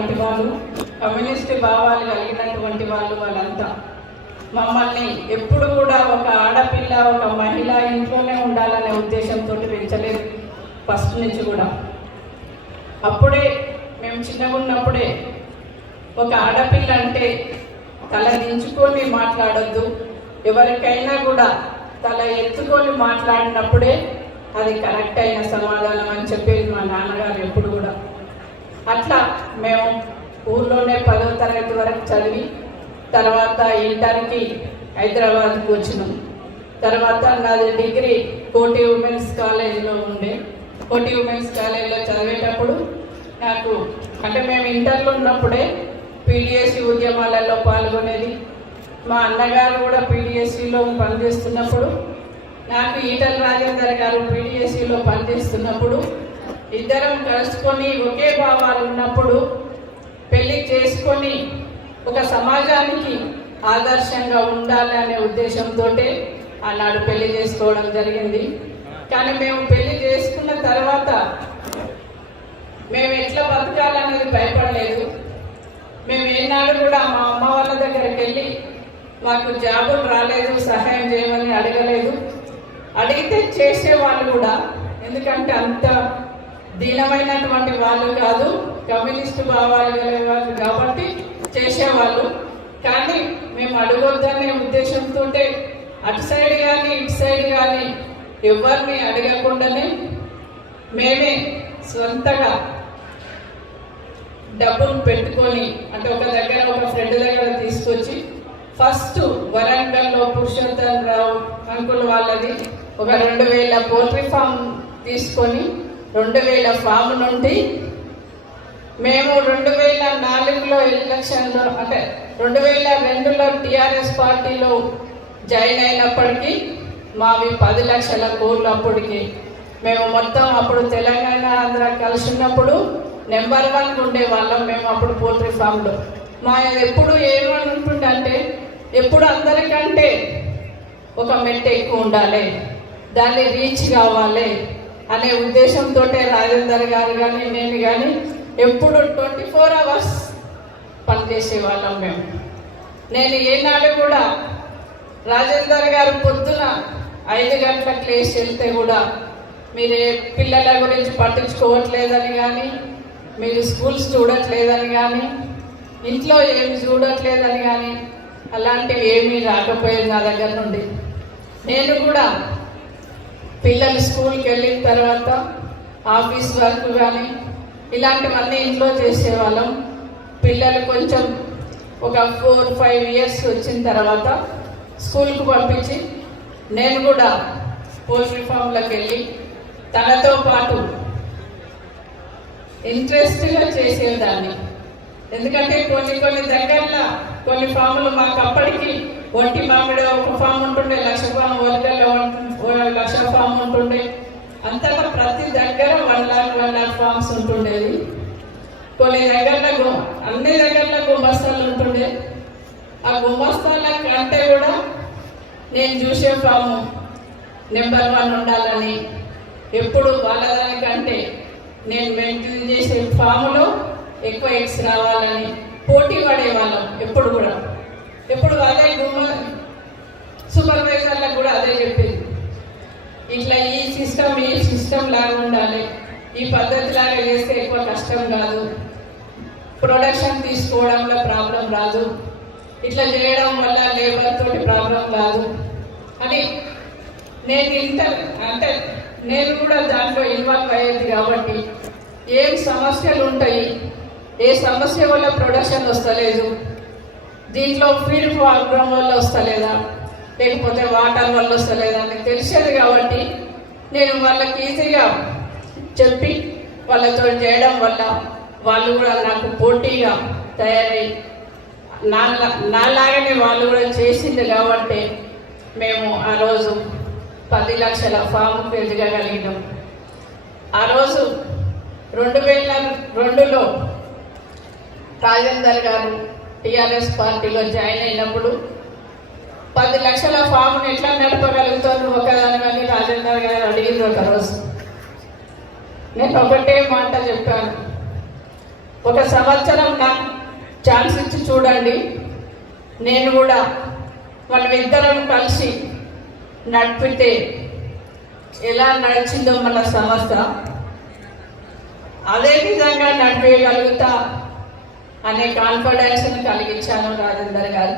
కలిగినటువంటి వాళ్ళు కమ్యూనిస్ట్ భావాలు కలిగినటువంటి వాళ్ళు వాళ్ళంతా. మమ్మల్ని ఎప్పుడు కూడా ఒక ఆడపిల్ల ఒక మహిళ ఇంట్లోనే ఉండాలనే ఉద్దేశంతో పెంచలేదు ఫస్ట్ నుంచి కూడా. అప్పుడే మేము చిన్నగా ఉన్నప్పుడే ఒక ఆడపిల్ల అంటే తల దించుకొని మాట్లాడొద్దు. ఎవరికైనా కూడా తల ఎత్తుకొని మాట్లాడినప్పుడే అది కరెక్ట్ అయిన సమాధానం అని చెప్పేది మా నాన్నగారు ఎప్పుడు కూడా. అట్లా మేము ఊర్లోనే పదో తరగతి వరకు చదివి తర్వాత ఇంటర్కి హైదరాబాద్కి వచ్చినాం. తర్వాత నాది డిగ్రీ కోటి ఉమెన్స్ కాలేజీలో ఉండే. కోటి ఉమెన్స్ కాలేజీలో చదివేటప్పుడు నాకు అంటే మేము ఇంటర్లో ఉన్నప్పుడే పీడిఎస్సి ఉద్యమాలలో పాల్గొనేది. మా అన్నగారు కూడా పీడిఎస్సిలో పనిచేస్తున్నప్పుడు నాకు ఈటల రాజేందర్ గారు పీడిఎస్సిలో పనిచేస్తున్నప్పుడు ఇద్దరం కలుసుకొని ఒకే భావాలు ఉన్నప్పుడు పెళ్ళి చేసుకొని ఒక సమాజానికి ఆదర్శంగా ఉండాలి అనే ఉద్దేశంతో ఆనాడు పెళ్ళి చేసుకోవడం జరిగింది. కానీ మేము పెళ్ళి చేసుకున్న తర్వాత మేము ఎట్లా బతకాలనేది భయపడలేదు. మేము ఏనాడు కూడా మా అమ్మ వాళ్ళ దగ్గరికి వెళ్ళి మాకు జాబులు రాలేదు సహాయం చేయమని అడగలేదు. అడిగితే చేసేవాళ్ళు కూడా ఎందుకంటే అంత దీనమైనటువంటి వాళ్ళు కాదు కమ్యూనిస్టు భావాలు వాళ్ళు కాబట్టి చేసేవాళ్ళు. కానీ మేము అడగొద్దనే ఉద్దేశంతో అటు సైడ్ కానీ ఇటు సైడ్ కానీ ఎవరిని అడగకుండానే మేమే సొంతగా డబ్బులు పెట్టుకొని అంటే ఒక దగ్గర ఒక ఫ్రెండ్ దగ్గర తీసుకొచ్చి ఫస్ట్ వరంగల్లో పురుషోత్తమ్ రావు అంకుల్ వాళ్ళది ఒక రెండు వేల పోల్ట్రీ ఫామ్ తీసుకొని రెండు వేల ఫామ్ నుండి మేము రెండు వేల నాలుగులో ఎలక్షన్లో అంటే రెండు వేల రెండులో టీఆర్ఎస్ పార్టీలో జాయిన్ అయినప్పటికీ మావి పది లక్షల కోట్లు అప్పటికి. మేము మొత్తం అప్పుడు తెలంగాణ ఆంధ్ర కలిసి ఉన్నప్పుడు నెంబర్ వన్ ఉండే వాళ్ళం మేము అప్పుడు పోల్ట్రీ ఫామ్లో. మా ఎప్పుడు ఏమనుకుంటుందంటే ఎప్పుడు అందరికంటే ఒక మెట్ ఎక్కువ ఉండాలి. దాన్ని రీచ్ కావాలి. అనే ఉద్దేశంతో రాజేందర్ గారు కానీ నేను కానీ ఎప్పుడు ట్వంటీ ఫోర్ అవర్స్ పనిచేసే వాళ్ళం మేము. నేను ఏనాడు కూడా రాజేందర్ గారు పొద్దున ఐదు గంటలకు లేచి వెళ్తే కూడా మీరు పిల్లల గురించి పట్టించుకోవట్లేదని కానీ మీరు స్కూల్స్ చూడట్లేదని కానీ ఇంట్లో ఏమి చూడట్లేదని కానీ అలాంటివి ఏమీ రాకపోయేది నా దగ్గర నుండి. నేను కూడా పిల్లలు స్కూల్కి వెళ్ళిన తర్వాత ఆఫీస్ వర్క్ కానీ ఇలాంటివన్నీ ఇంట్లో చేసేవాళ్ళం. పిల్లలు కొంచెం ఒక ఫోర్ ఫైవ్ ఇయర్స్ వచ్చిన తర్వాత స్కూల్కి పంపించి నేను కూడా పోల్ట్రీ ఫామ్లోకి వెళ్ళి తనతో పాటు ఇంట్రెస్ట్గా చేసేదాన్ని. ఎందుకంటే కొన్ని కొన్ని దగ్గరలో కొన్ని ఫాములు మాకు అప్పటికి ఒంటి మామిడి ఒక ఫామ్ ఉంటుండే లక్ష ఫామ్ ఒరికల్లో లక్ష ఫామ్ ఉంటుండే. అంతగా ప్రతి దగ్గర one lakh one lakh farms ఉంటుండేది కొన్ని దగ్గరలో అన్ని దగ్గరలో గుమస్తాలు ఉంటుండే. ఆ గుమస్తాల కంటే కూడా నేను చూసే ఫాము నెంబర్ వన్ ఉండాలని. ఎప్పుడు వాళ్ళదానికంటే నేను మెయింటైన్ చేసే ఫాములో ఎక్కువ ఎక్స్ రావాలని పోటీ పడేవాళ్ళం ఎప్పుడు కూడా. ఎప్పుడు అదే గుమ్మ సూపర్వైజర్లకు కూడా అదే చెప్పింది. ఇట్లా ఈ సిస్టమ్ ఈ సిస్టమ్ లాగా ఉండాలి. ఈ పద్ధతి లాగా చేస్తే ఎక్కువ కష్టం కాదు. ప్రొడక్షన్ తీసుకోవడంలో ప్రాబ్లం రాదు. ఇట్లా చేయడం వల్ల లేబర్ తోటి ప్రాబ్లం రాదు అని నేను ఇంత అంటే నేను కూడా దాంట్లో ఇన్వాల్వ్ అయ్యేది కాబట్టి ఏం సమస్యలు ఉంటాయి ఏ సమస్య వల్ల ప్రొడక్షన్ వస్తలేదు దీంట్లో ఫీల్డ్ ప్రాబ్లం వల్ల వస్తలేదా? లేకపోతే వాటర్ వల్ల వస్తలేదా? అని తెలిసేది కాబట్టి నేను వాళ్ళకి ఈజీగా చెప్పి వాళ్ళతో చేయడం వల్ల వాళ్ళు కూడా నాకు పోటీగా తయారై నా నాలాగానే వాళ్ళు కూడా చేసింది కాబట్టి మేము ఆ రోజు పది లక్షల ఫామ్ ఎదగగలిగినాం. ఆ రోజు రెండు వేల రెండులో రాజేందర్ గారు టిఆర్ఎస్ పార్టీలో జాయిన్ అయినప్పుడు పది లక్షల ఫామ్ను ఎట్లా నడపగలుగుతాను ఒకదానివన్నీ రాజేందర్ గారు అడిగింది ఒక రోజు నేను ఒకటే మాట చెప్పాను. ఒక సంవత్సరం నాకు ఛాన్స్ ఇచ్చి చూడండి. నేను కూడా మనం ఇద్దరం కలిసి నడిపితే ఎలా నడిచిందో మన సంస్థ. అదే విధంగా నడిపేయగలుగుతా. అనే కాన్ఫిడెన్స్ని కలిగించాను రాజేందర్ గారు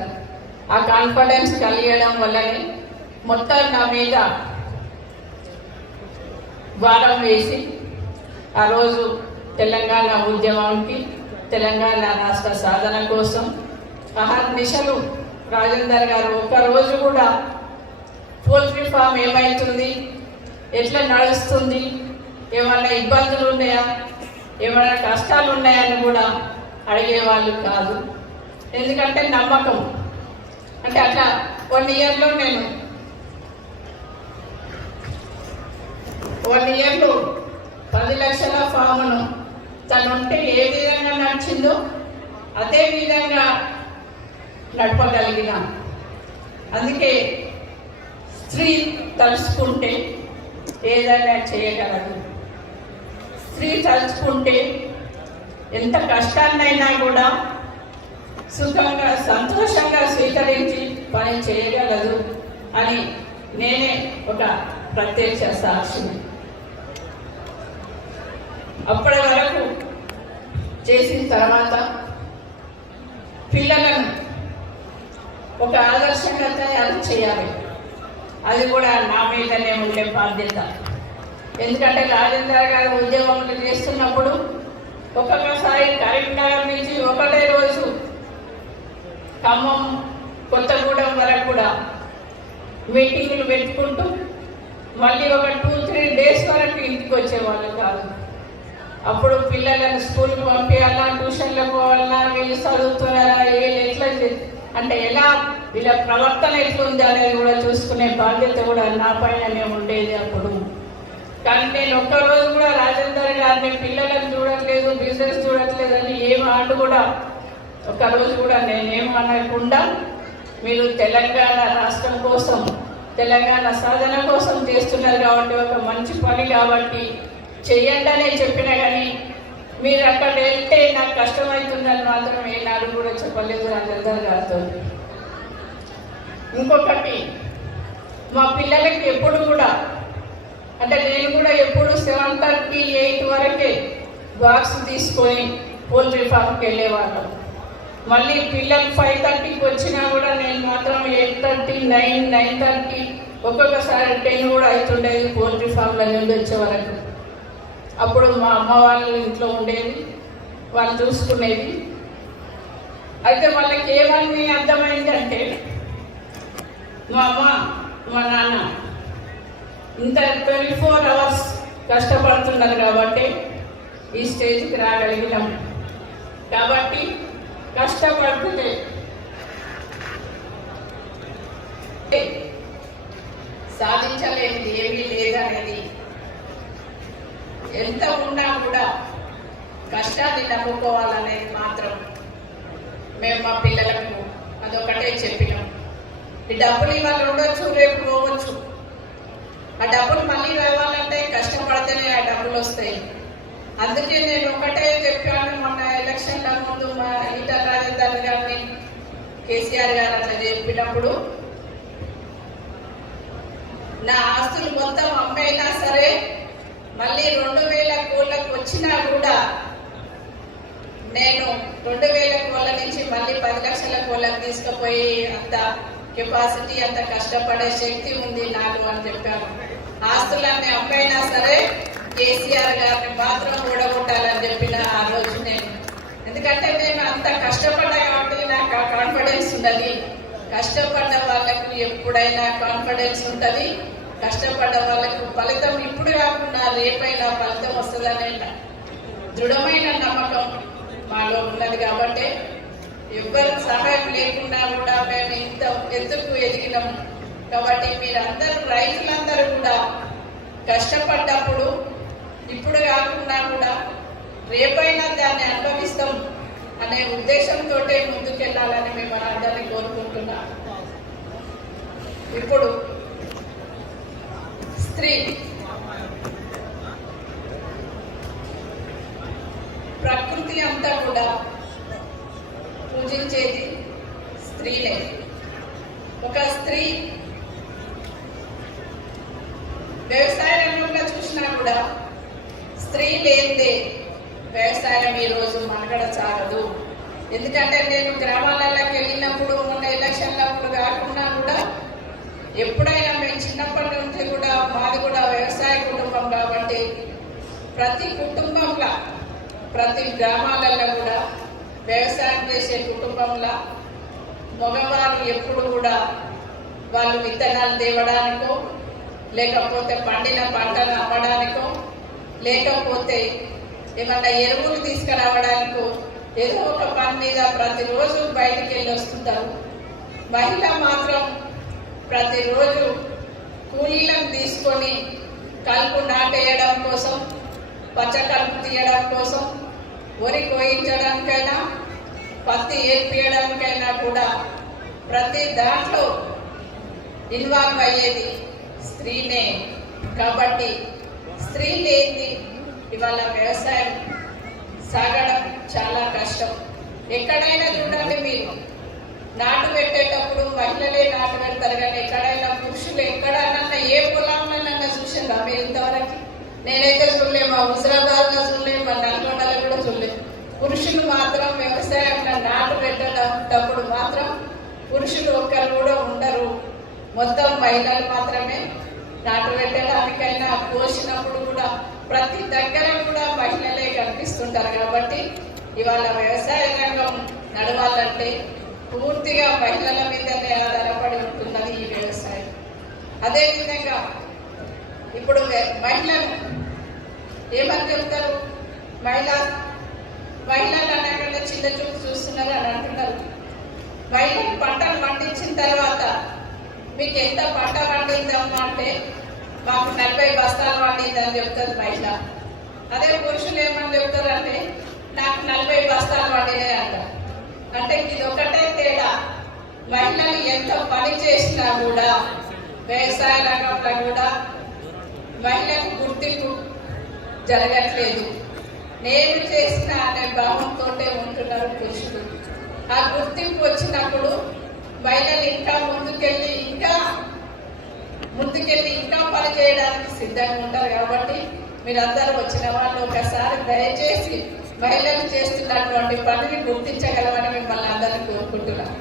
ఆ కాన్ఫిడెన్స్ కలిగడం వల్లనే మొత్తం నా మీద భారం వేసి ఆ రోజు తెలంగాణ ఉద్యమానికి తెలంగాణ రాష్ట్ర సాధన కోసం అహర్నిశలు రాజేందర్ గారు ఒక రోజు కూడా పోల్ట్రీ ఫామ్ ఏమవుతుంది ఎట్లా నడుస్తుంది? ఏమైనా ఇబ్బందులు ఉన్నాయా? ఏమైనా కష్టాలు ఉన్నాయని కూడా అడిగేవాళ్ళు కాదు. ఎందుకంటే నమ్మకం. అంటే అట్లా వన్ ఇయర్లో నేను వన్ ఇయర్లో పది లక్షల ఫామ్ను తను ఉంటే ఏ విధంగా నడిచిందో అదే విధంగా నడపగలిగిన. అందుకే స్త్రీ తలుచుకుంటే ఏదైనా చేయగలదు. స్త్రీ తలుచుకుంటే ఎంత కష్టాన్నైనా కూడా సుఖంగా సంతోషంగా స్వీకరించి పని చేయగలదు అని నేనే ఒక ప్రత్యక్ష సాక్షిని. అప్పటి వరకు చేసిన తర్వాత పిల్లలను ఒక ఆదర్శంగా తయారు చేయాలి. అది కూడా నా మీదనే ఉండే బాధ్యత. ఎందుకంటే రాజేంద్ర గారు ఉద్యోగంలో చేస్తున్నప్పుడు ఒక్కొక్కసారి కరీంనగర్ నుంచి ఒకటే రోజు ఖమ్మం కొత్తగూడెం వరకు కూడా మీటింగులు పెట్టుకుంటూ మళ్ళీ ఒక టూ త్రీ డేస్ వరకు ఇంటికి వచ్చేవాళ్ళు కాదు. అప్పుడు పిల్లలను స్కూల్కి పంపించాలా ట్యూషన్లకు పోవాలా వీళ్ళు చదువుతున్నారా వీళ్ళు ఎట్లా చే- అంటే ఎలా వీళ్ళ ప్రవర్తన ఎట్లుంది అనేది కూడా చూసుకునే బాధ్యత కూడా నా పైననే ఉండేది అప్పుడు. కానీ నేను ఒక్కరోజు కూడా రాజేందర్ గారిని పిల్లలను చూడట్లేదు బిజినెస్ చూడట్లేదు అని ఆడు కూడా కూడా ఒక్కరోజు కూడా నేనేం అనకుండా మీరు తెలంగాణ రాష్ట్రం కోసం తెలంగాణ సాధన కోసం చేస్తున్నారు కాబట్టి ఒక మంచి పని కాబట్టి చెయ్యండి అనే చెప్పిన కానీ మీరు అక్కడ వెళ్తే నాకు కష్టమవుతుందని మాత్రం ఏనాడు కూడా చెప్పలేదు రాజేందర్ గారితో. ఇంకొకటి మా పిల్లలకి ఎప్పుడు కూడా అంటే నేను కూడా ఎప్పుడు సెవెన్ థర్టీ ఎయిట్ వరకే బాక్స్ తీసుకొని పోల్ట్రీ ఫామ్కి వెళ్ళేవాళ్ళం. మళ్ళీ పిల్లలు ఫైవ్ థర్టీకి వచ్చినా కూడా నేను మాత్రం eight thirty nine nine thirty ఒక్కొక్కసారి టెన్ కూడా అవుతుండేది పోల్ట్రీ ఫార్మ్లో నుండి వచ్చే వరకు. అప్పుడు మా అమ్మ వాళ్ళ ఇంట్లో ఉండేది వాళ్ళు చూసుకునేది. అయితే వాళ్ళకి ఏమని అర్థమైందంటే మా అమ్మ మా నాన్న ఇంత ట్వంటీ ఫోర్ అవర్స్ కష్టపడుతున్నారు కాబట్టి ఈ స్టేజ్కి రాగలిగినాం. కాబట్టి కష్టపడుతుంటే సాధించలేనిది ఏమీ లేదనేది ఎంత ఉన్నా కూడా కష్టాన్ని నమ్ముకోవాలనేది మాత్రం మేము మా పిల్లలకు అదొకటే చెప్పినాం. ఈ డబ్బులు ఇవాళ ఉండొచ్చు రేపు పోవచ్చు. ఆ డబ్బులు మళ్ళీ రావాలంటే కష్టపడితేనే ఆ డబ్బులు వస్తాయి. అందుకే నేను ఒకటే చెప్పాను మొన్న ఎలక్షన్ల ముందు మా ఈటల రాజేందర్ గారిని కేసీఆర్ గారు అట్లా చెప్పినప్పుడు నా ఆస్తులు మొత్తం అమ్మైనా సరే మళ్ళీ రెండు వేల కోళ్ళకు వచ్చినా కూడా నేను రెండు వేల కోళ్ళ నుంచి మళ్ళీ పది లక్షల కోళ్ళకు తీసుకుపోయి అంత కెపాసిటీ అంత కష్టపడే శక్తి ఉంది నాకు అని చెప్పాను. ఆస్తులన్నీ అమ్మైనా సరే కేసీఆర్ గారిని మాత్రం కూడగొట్టాలని చెప్పిన ఆ రోజు నేను. ఎందుకంటే నేను అంత కష్టపడ్డా కాబట్టి నాకు ఆ కాన్ఫిడెన్స్ ఉన్నది కష్టపడ్డ వాళ్ళకు ఎప్పుడైనా కాన్ఫిడెన్స్ ఉంటుంది. కష్టపడ్డ వాళ్ళకు ఫలితం ఇప్పుడు కాకుండా రేపైనా ఫలితం వస్తుందనే దృఢమైన నమ్మకం మాలో ఉన్నది కాబట్టి ఎవ్వరి సహాయం లేకుండా కూడా మేము ఇంత ఎత్తుకు ఎదిగినాం? కాబట్టి మీరందరూ రైతులందరూ కూడా కష్టపడ్డప్పుడు ఇప్పుడు కాకుండా కూడా రేపైనా దాన్ని అనుభవిస్తాం అనే ఉద్దేశంతో ముందుకెళ్ళాలని మేము అందరినీ కోరుకుంటున్నాం. ఇప్పుడు స్త్రీ ప్రకృతి అంతా కూడా పూజించేది స్త్రీనే ఒక స్త్రీ వ్యవసాయ రంగంలో చూసినా కూడా స్త్రీ లేనిదే వ్యవసాయం ఈరోజు మనగడ చాలదు. ఎందుకంటే నేను గ్రామాలలోకి వెళ్ళినప్పుడు మొన్న ఎలక్షన్లప్పుడు కాకుండా కూడా ఎప్పుడైనా మేము చిన్నప్పటి నుంచి కూడా మాది కూడా వ్యవసాయ కుటుంబం కాబట్టి ప్రతి కుటుంబంలో ప్రతి గ్రామాలలో కూడా వ్యవసాయం చేసే కుటుంబంలో మగవారు ఎప్పుడు కూడా వాళ్ళు విత్తనాలు తేవడానికో లేకపోతే పండిన పంటను అమ్మడానికో లేకపోతే ఏమన్నా ఎరువులు తీసుకురావడానికో ఏదో ఒక పని మీద ప్రతిరోజు బయటికి వెళ్ళి వస్తుంటారు. మహిళ మాత్రం ప్రతిరోజు కూలీలను తీసుకొని కలుపు నాటేయడం కోసం పచ్చ కలుపు తీయడం కోసం వరి కోయించడానికైనా పత్తి ఏర్పియడానికైనా కూడా ప్రతి దాంట్లో ఇన్వాల్వ్ అయ్యేది స్త్రీనే. కాబట్టి స్త్రీ లేనిది ఇవాళ వ్యవసాయం సాగడం చాలా కష్టం. ఎక్కడైనా చూడండి మీరు. నాటు పెట్టేటప్పుడు మహిళలే నాటు పెడతారు కానీ ఎక్కడైనా పురుషులు ఎక్కడన్నా ఏ పొలంలోనన్నా చూసిందా మీరు ఇంతవరకు? నేనైతే చూడలే మా హుజరాబాద్లో చూడలే మా నల్గొండలో కూడా చూడలే. పురుషులు మాత్రం వ్యవసాయంలో నాటు పెట్టేటప్పుడు మాత్రం పురుషులు ఒక్కరు కూడా ఉండరు. మొత్తం మహిళలు మాత్రమే నాటు వెళ్ళడానికైనా కోసినప్పుడు కూడా ప్రతి దగ్గర కూడా మహిళలే కనిపిస్తుంటారు కాబట్టి ఇవాళ వ్యవసాయ రంగం నడవాలంటే పూర్తిగా మహిళల మీదనే ఆధారపడి ఉంటున్నది ఈ వ్యవసాయం. అదేవిధంగా ఇప్పుడు మహిళలు ఏమని చెప్తారు? మహిళ మహిళలు అనగానే చిన్న చూపు చూస్తున్నారు అని అంటున్నారు. మహిళలు పంట మీకు ఎంత పంట పండిందమ్మా అంటే మాకు నలభై బస్తాలు పండిందని చెప్తుంది మహిళ అదే పురుషులు ఏమని చెప్తారంటే నాకు నలభై బస్తాలు పండినాయి అంట. అంటే ఇది ఒకటే తేడా. మహిళలు ఎంత పని చేసినా కూడా వ్యవసాయ రంగంలో కూడా మహిళకు గుర్తింపు జరగట్లేదు. నేను చేసిన అనే భావంతో ఉంటున్నారు పురుషులు. ఆ గుర్తింపు వచ్చినప్పుడు మహిళలు ఇంకా ముందుకెళ్ళి ఇంకా ముందుకెళ్ళి ఇంకా పని చేయడానికి సిద్ధంగా ఉంటారు కాబట్టి మీరందరూ వచ్చిన వాళ్ళు ఒకసారి దయచేసి మహిళలు చేస్తున్నటువంటి పనిని గుర్తించగలమని మిమ్మల్ని అందరినీ కోరుకుంటున్నాను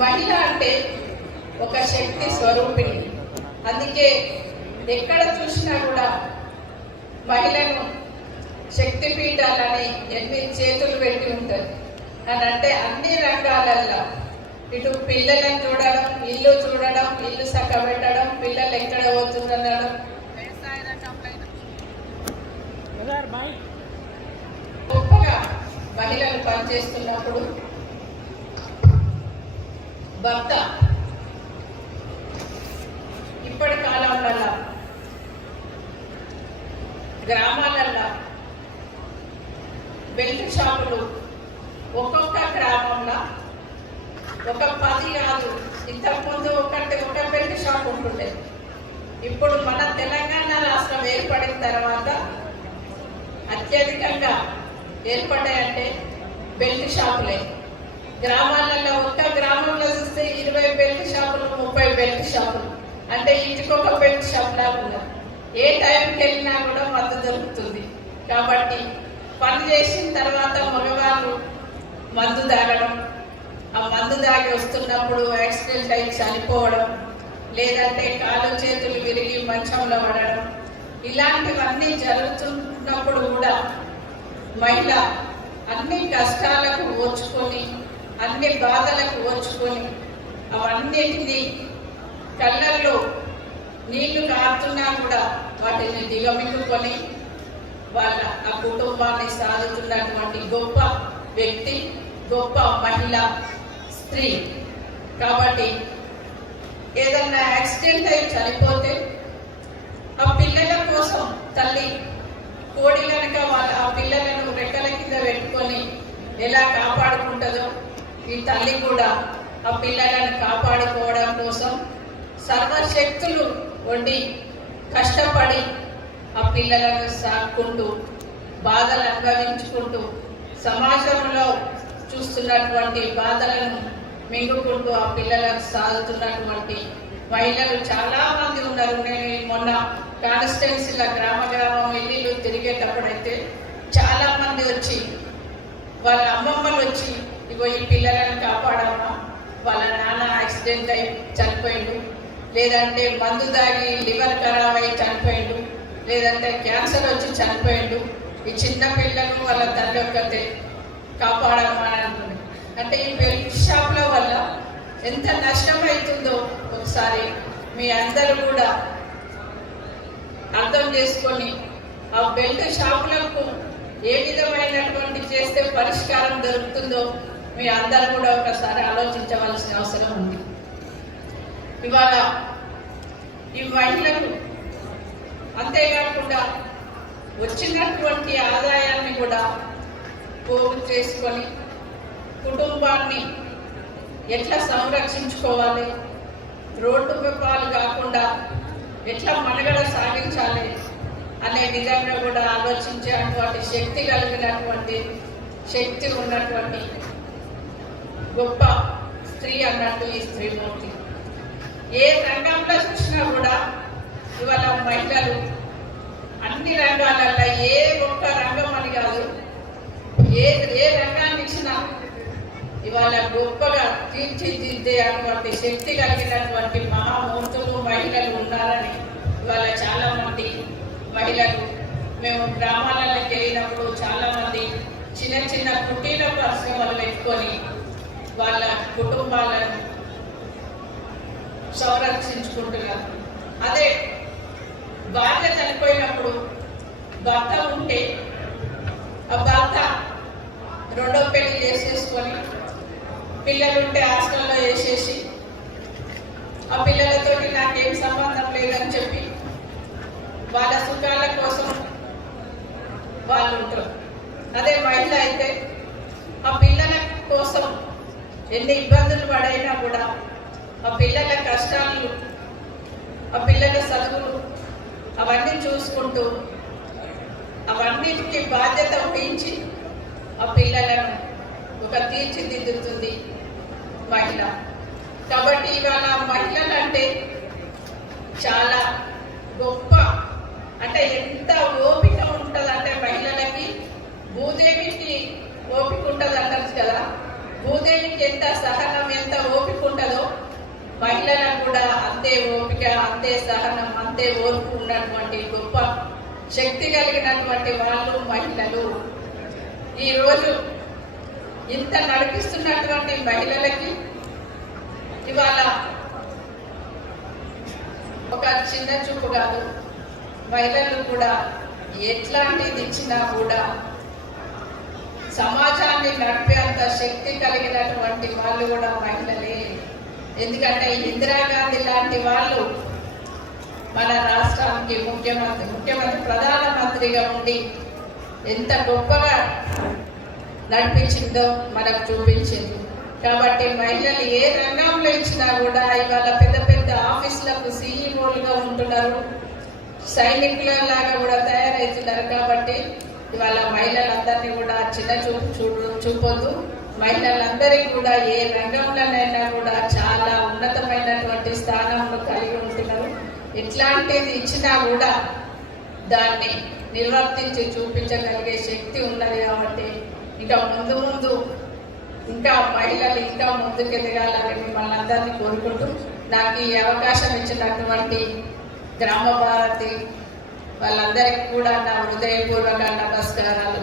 మహిళ అంటే ఒక శక్తి స్వరూపిణి. అందుకే ఎక్కడ చూసినా కూడా మహిళను శక్తి పీఠాలని ఎనిమిది చేతులు పెట్టి ఉంటారు అని అంటే అన్ని రంగాలల్లో ఇటు పిల్లలను చూడడం ఇల్లు చూడడం ఇల్లు చక్కబెట్టడం పిల్లలు ఎక్కడ పోతుందనడం. గొప్పగా మహిళలు పనిచేస్తున్నప్పుడు భర్త ఇప్పటి కాలంలో గ్రామాలలో బెల్ట్ షాపులు ఒక్కొక్క గ్రామంలో ఒక పది కాదు ఇంతకుముందు ఒకటి ఒక బెల్ట్ షాప్ ఉంటుండే. ఇప్పుడు మన తెలంగాణ రాష్ట్రం ఏర్పడిన తర్వాత అత్యధికంగా ఏర్పడ్డాయంటే బెల్ట్ షాపులే. గ్రామాలలో ఒక్క గ్రామంలో చూస్తే ఇరవై బెల్ట్ షాపులు ముప్పై బెల్ట్ షాపులు. అంటే ఇంటికొక బెల్ట్ షాప్ లాగా ఏ టైంకి వెళ్ళినా కూడా మద్దతు దొరుకుతుంది. కాబట్టి పని చేసిన తర్వాత మగవాళ్ళు మందు తాగడం ఆ మందు తాగి వస్తున్నప్పుడు యాక్సిడెంట్ అయి చనిపోవడం లేదంటే కాలు చేతులు విరిగి మంచంలో పడడం ఇలాంటివన్నీ జరుగుతున్నప్పుడు కూడా మహిళ అన్ని కష్టాలకు ఓర్చుకొని అన్ని బాధలకు ఓర్చుకొని అవన్నిటినీ కళ్ళల్లో నీళ్ళు కారుతున్నా కూడా వాటిని దిగమింగుకొని వాళ్ళ ఆ కుటుంబాన్ని సాధించినటువంటి గొప్ప వ్యక్తి గొప్ప మహిళ స్త్రీ. కాబట్టి ఏదన్నా యాక్సిడెంట్ అయి చనిపోతే ఆ పిల్లల కోసం తల్లి కోడి కనుక వాళ్ళ ఆ పిల్లలను రెక్కల కింద పెట్టుకొని ఎలా కాపాడుకుంటుందో ఈ తల్లి కూడా ఆ పిల్లలను కాపాడుకోవడం కోసం సర్వశక్తులు వండి కష్టపడి ఆ పిల్లలను సాక్కుంటూ బాధలు అనుభవించుకుంటూ సమాజంలో చూస్తున్నటువంటి బాధలను మింగుకుంటూ ఆ పిల్లలకు సాగుతున్నటువంటి మహిళలు చాలా మంది ఉన్నారు. నేను మొన్న కాన్స్టెన్సీల గ్రామ గ్రామం ఇల్లు తిరిగేటప్పుడైతే చాలా మంది వచ్చి వాళ్ళ అమ్మమ్మలు వచ్చి ఇగో ఈ పిల్లలను కాపాడమ్మా. వాళ్ళ నాన్న యాక్సిడెంట్ అయి చనిపోయిండు. లేదంటే మందు దాగి లివర్ ఖరాబ్ అయి చనిపోయిండు. లేదంటే క్యాన్సర్ వచ్చి చనిపోయిండు. ఈ చిన్న పిల్లను వాళ్ళ తల్లి ఒక్కతే కాపాడమని అంటే ఈ బెల్ట్ షాప్ల వల్ల ఎంత నష్టం అవుతుందో ఒకసారి మీ అందరూ కూడా అర్థం చేసుకొని ఆ బెల్ట్ షాపులకు ఏ విధమైనటువంటి చేస్తే పరిష్కారం దొరుకుతుందో మీ అందరూ కూడా ఒకసారి ఆలోచించవలసిన అవసరం ఉంది. ఇవాళ ఈ మహిళలు అంతేకాకుండా వచ్చినటువంటి ఆదాయాన్ని కూడా పోగు చేసుకొని కుటుంబాన్ని ఎట్లా సంరక్షించుకోవాలి? రోడ్డు పాలు కాకుండా ఎట్లా మనుగడ సాగించాలి అనే విధంగా కూడా ఆలోచించేటువంటి శక్తి కలిగినటువంటి శక్తి ఉన్నటువంటి గొప్ప స్త్రీ అన్నట్టు ఈ స్త్రీమూర్తి. ఏ రంగంలో చూసినా కూడా ఇవాళ మహిళలు అన్ని రంగాలల్లో ఏ ఒక్క రంగం అని కాదు. ఏ ఏ రంగాన్ని ఇచ్చినా ఇవాళ గొప్పగా తీర్చిదిద్దే అటువంటి శక్తి కలిగినటువంటి మహామూర్తులు మహిళలు ఉన్నారని ఇవాళ చాలామంది మహిళలు మేము గ్రామాలలోకి వెళ్ళినప్పుడు చాలామంది చిన్న చిన్న కుటీర పరిశ్రమలు పెట్టుకొని వాళ్ళ కుటుంబాలను సంరక్షించుకుంటున్నారు. అదే భార్య చనిపోయినప్పుడు భర్త ఉంటే ఆ భర్త రెండో పెళ్ళి చేసేసుకొని పిల్లలుంటే హాస్టల్లో వేసేసి ఆ పిల్లలతో నాకేం సంబంధం లేదని చెప్పి వాళ్ళ సుఖాల కోసం వాళ్ళు ఉంటారు. అదే మహిళ అయితే ఆ పిల్లల కోసం ఎన్ని ఇబ్బందులు పడైనా కూడా ఆ పిల్లల కష్టాలు ఆ పిల్లల చదువులు అవన్నీ చూసుకుంటూ అవన్నిటికీ బాధ్యత వహించి ఆ పిల్లలను ఒక తీర్చిదిద్దుతుంది మహిళ. కాబట్టి ఇవాళ మహిళలు అంటే చాలా గొప్ప అంటే ఎంత ఓపిక ఉంటుందంటే మహిళలకి భూదేవికి ఓపిక ఉంటుంది అంటారు కదా? భూదేవికి ఎంత సహనం ఎంత ఓపిక ఉంటుందో మహిళలను కూడా అంతే ఓపిక అంతే సహనం అంతే ఓర్పు ఉన్నటువంటి గొప్ప శక్తి కలిగినటువంటి వాళ్ళు మహిళలు. ఈరోజు ఇంత నడిపిస్తున్నటువంటి మహిళలకి ఇవాళ ఒక చిన్న చూపు కాదు. మహిళలు కూడా ఎట్లాంటిది ఇచ్చినా కూడా సమాజాన్ని నడిపేంత శక్తి కలిగినటువంటి వాళ్ళు కూడా మహిళలే. ఎందుకంటే ఇందిరాగాంధీ లాంటి వాళ్ళు మన రాష్ట్రానికి ముఖ్యమంత్రి ముఖ్యమంత్రి ప్రధానమంత్రిగా ఉండి ఎంత గొప్పగా నడిపించిందో మనకు చూపించింది. కాబట్టి మహిళలు ఏ రంగంలో ఇచ్చినా కూడా ఇవాళ పెద్ద పెద్ద ఆఫీసులకు సీఈఓలుగా ఉంటున్నారు. సైనికుల లాగా కూడా తయారవుతున్నారు కాబట్టి ఇవాళ మహిళలందరినీ కూడా చిన్న చూపు చూడు చూపొద్దు. మహిళలందరికీ కూడా ఏ రంగంలోనైనా కూడా చాలా ఉన్నతమైనటువంటి స్థానంలో కలిగి ఉంటున్నారు. ఇట్లాంటిది ఇచ్చినా కూడా దాన్ని నిర్వర్తించి చూపించగలిగే శక్తి ఉన్నది కాబట్టి ఇంకా ముందు ముందు ఇంకా మహిళలు ఇంకా ముందుకు ఎదగాలని మిమ్మల్ని అందరినీ కోరుకుంటూ నాకు ఈ అవకాశం ఇచ్చినటువంటి గ్రామ భారతి వాళ్ళందరికీ కూడా నా హృదయపూర్వక నమస్కారాలు.